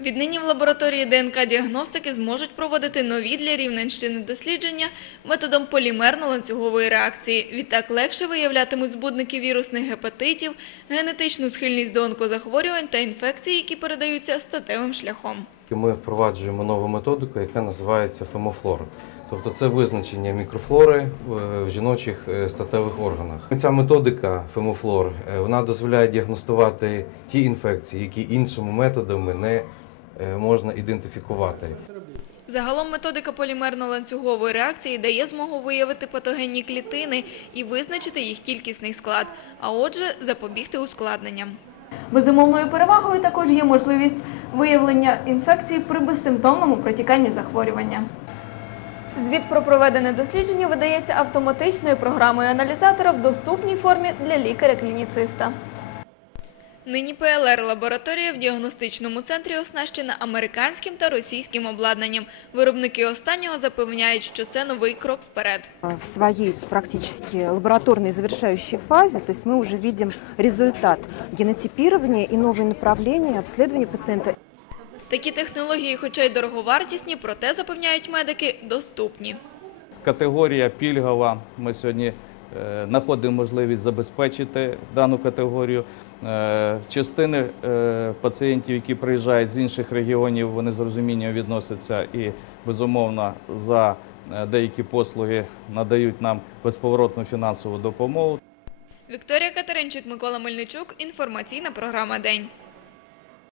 Віднині в лабораторії ДНК-діагностики зможуть проводити нові для Рівненщини дослідження методом полімерно-ланцюгової реакції. Відтак легше виявлятимуть збудники вірусних гепатитів, генетичну схильність до онкозахворювань та інфекцій, які передаються статевим шляхом. Ми впроваджуємо нову методику, яка називається фемофлор. Тобто це визначення мікрофлори е, в жіночих е, статевих органах. Ця методика фемофлор е, вона дозволяє діагностувати ті інфекції, які іншими методами не можна ідентифікувати. Загалом методика полімерно-ланцюгової реакції дає змогу виявити патогенні клітини і визначити їх кількісний склад, а отже, запобігти ускладненням. Безумовною перевагою також є можливість виявлення інфекції при безсимптомному протіканні захворювання. Звіт про проведене дослідження видається автоматичною програмою аналізатора в доступній формі для лікаря-клініциста. Нині ПЛР-лабораторія в діагностичному центрі оснащена американським та російським обладнанням. Виробники останнього запевняють, що це новий крок вперед. в своей практически лабораторной завершающей фазе, то есть мы уже видим результат генотипирования и новые направления обследования пациента. Такі технології, хоча й дороговартісні, проте запевняють медики, доступні. Категорія пільгова. Ми сьогодні е, знаходимо можливість забезпечити дану категорію. Е, Частини е, пацієнтів, які приїжджають з інших регіонів, вони з розумінням відносяться і безумовно за е, деякі послуги надають нам безповоротну фінансову допомогу. Вікторія Катеринчик, Микола Мельничук. Інформаційна програма День.